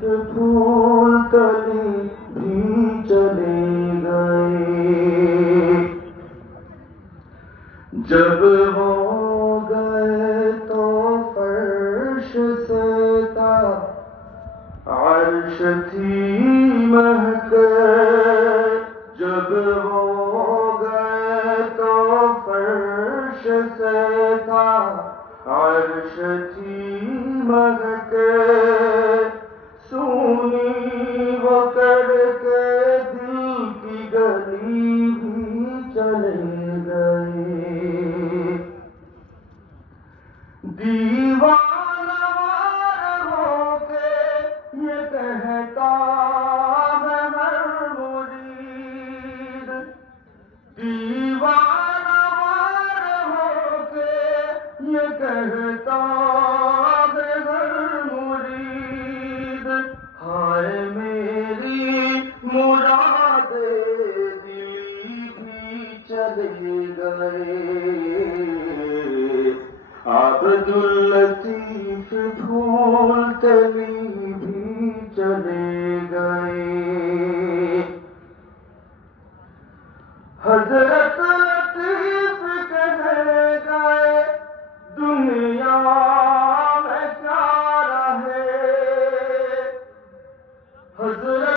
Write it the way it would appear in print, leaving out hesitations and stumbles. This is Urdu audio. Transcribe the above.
پھول کلی بھی چلے گئے، جب ہو گئے تو فرش سے تھا عرش تھی مہکے، جب ہو گئے تو فرش سے تھا عرش تھی مہکے، سونی وہ کر کے دل کی گلی بھی چلے گئے، دیوانہ وار ہو کے یہ کہتا ہے ہر مرید، دیوانہ وار ہو کے یہ کہتا ہے ہر مرید، ہائے میری مراد دلی بھی چلے گئے، عبداللطیف پھول تلی بھی چلے